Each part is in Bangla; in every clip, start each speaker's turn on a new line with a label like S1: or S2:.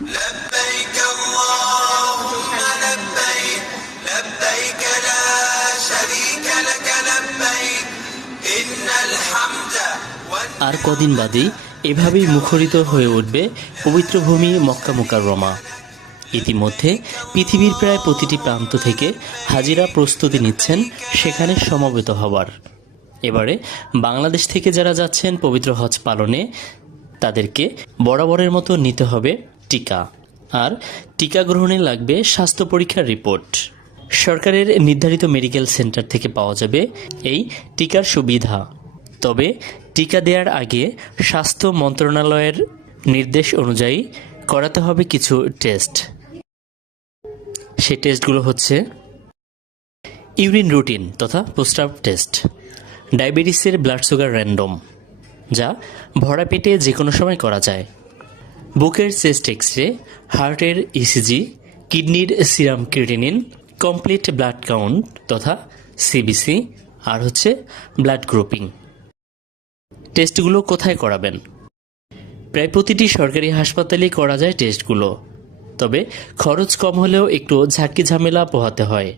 S1: لبيك اللهم لبيك لبيك لا شريك لك لبيك إن الحمد والنعمة
S2: আর কদিন বাদেই এভাবেই মুখরিত হয়ে উঠবে পবিত্র ভূমি মক্কা মুকাররমা ইতিমধ্যে পৃথিবীর প্রায় প্রতিটি প্রান্ত থেকে হাজিরা প্রস্তুতি নিচ্ছেন সেখানে সমবেত হবার এবারে বাংলাদেশ থেকে যারা যাচ্ছেন পবিত্র হজ পালনে তাদেরকে বরাবরের মতো নিতে হবে টিকা। আর টিকা গ্রহণে লাগবে স্বাস্থ্য পরীক্ষার রিপোর্ট। সরকারের নির্ধারিত মেডিকেল সেন্টার থেকে পাওয়া যাবে এই টিকার সুবিধা। তবে টিকা দেওয়ার আগে স্বাস্থ্য মন্ত্রণালয়ের নির্দেশ অনুযায়ী করাতে হবে কিছু টেস্ট। সেই টেস্টগুলো হচ্ছে ইউরিন রুটিন তথা প্রস্রাব টেস্ট, ডায়াবেটিসের ব্লাড সুগার র্যান্ডম, যা ভরা পেটে যে কোনো সময় করা যায়। বুকের চেস্ট এক্স রে হার্টের ইসিজি কিডনির serum creatinine, complete blood count তথা সিবিসি আর হচ্ছে ব্লাড গ্রুপিং। টেস্টগুলো কোথায় করাবেন? প্রায় প্রতিটি সরকারি হাসপাতালেই করা যায় টেস্টগুলো, তবে খরচ কম হলেও একটু ঝাঁকি ঝামেলা পোহাতে হয়।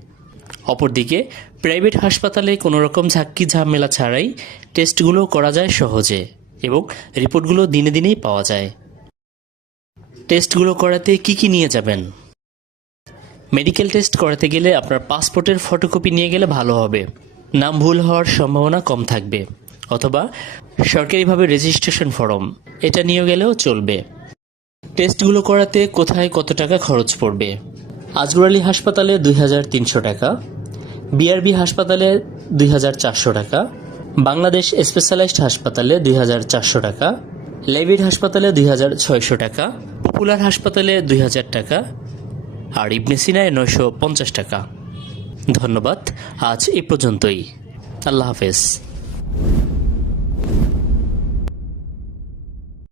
S2: অপরদিকে, প্রাইভেট হাসপাতালে কোনো রকম ঝাঁকি ঝামেলা ছাড়াই টেস্টগুলো করা যায় সহজে এবং রিপোর্টগুলো দিনে দিনেই পাওয়া যায়। টেস্টগুলো করাতে কি কি নিয়ে যাবেন? মেডিকেল টেস্ট করাতে গেলে আপনার পাসপোর্টের ফটোকপি নিয়ে গেলে ভালো হবে। নাম ভুল হওয়ার সম্ভাবনা কম থাকবে। অথবা সরকারিভাবে রেজিস্ট্রেশন ফর্ম এটা নিয়ে গেলেও চলবে। টেস্টগুলো করাতে কোথায় কত টাকা খরচ পড়বে? আজগর আলী হাসপাতালে দুই হাজার তিনশো টাকা বিআরবি হাসপাতালে দুই হাজার চারশো টাকা, বাংলাদেশ স্পেশালাইজড হাসপাতালে দুই হাজার চারশো টাকা, লেভিড হাসপাতালে দুই হাজার ছয়শো টাকা পপুলার হাসপাতালে দুই হাজার টাকা আর ইবনে সিনায় নয়শো পঞ্চাশ টাকা। ধন্যবাদ, আজ এ পর্যন্তই। আল্লাহ হাফেজ।